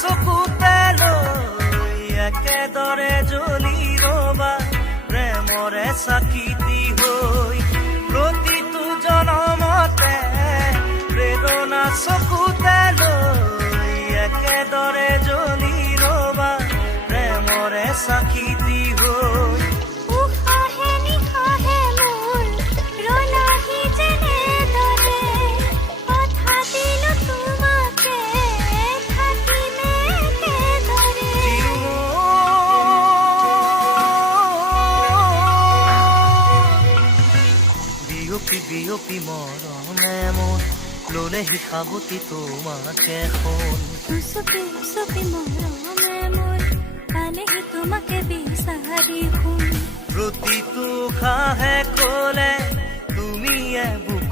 চকুতে লৈ একেদৰে জ্বলি ৰবা প্ৰেমৰে চাকিতি হৈ প্ৰতিটো জনমতে প্ৰেৰণা চকুতে লৈ একেদৰে জ্বলি ৰবা প্ৰেমৰে চাকিতি হৈ উশাহে নিশাহে মোৰ ৰলাহি যেনেদৰে কথা দিলো তোমাকে থাকিমে একেদৰে বিয়পি বিয়পি মৰমে মোৰ ললেহি সাৱতি তোমাকে শুন চুপি চুপি মৰমে মোৰ পালেহি তোমাকে বিচাৰি শুন প্ৰতিটো খাহে কলে তুমিয়ে বুক